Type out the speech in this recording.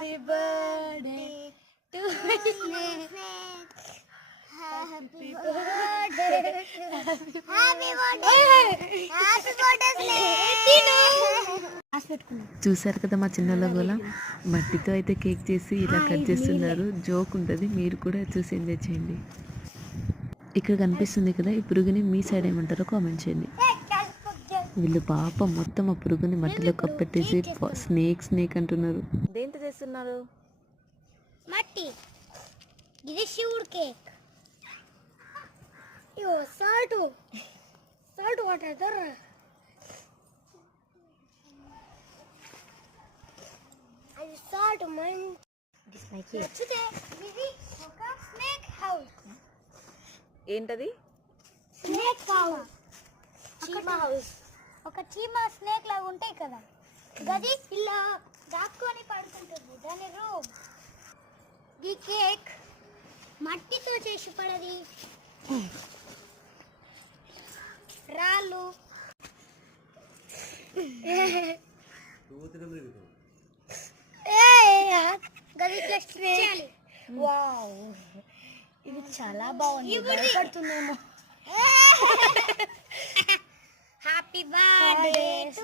Happy birthday to happy birthday చూసారు కదా మా చిన్నోళ్ళ గోల. మట్టితో అయితే కేక్ చేసి ఇలా కట్ చేస్తున్నారు. జోక్ ఉంటుంది, మీరు కూడా చూసి ఎంజాయ్ చేయండి. ఇక్కడ కనిపిస్తుంది కదా ఈ పురుగుని, మీ సైడ్ ఏమంటారో కామెంట్ చేయండి. వీళ్ళు పాపం మొత్తం ఆ పురుగుని మట్టిలో కప్పెట్టేసి స్నేక్ అంటున్నారు. దేంతో చేస్తున్నారు? మట్టి. ఇది శివుడు కేక్. ఇగో సాల్ట్ వాటర్ దొర్ర. అది సాల్ట్ నచ్చితే ఇది ఒక స్నేక్ హౌస్. ఏంటది? Snake house. చీమా హౌస్. ఒక చీమ స్నేక్ లాగా ఉంటాయి కదా, గది ఇలా దాక్కొని పడుకుంటుంది, దాని రూమ్. ఈ కేక్ మట్టితో చేసి పడది, రాళ్ళు. వావ్, ఇది చాలా బాగుంది. భయపడుతుందేమో. Happy birthday to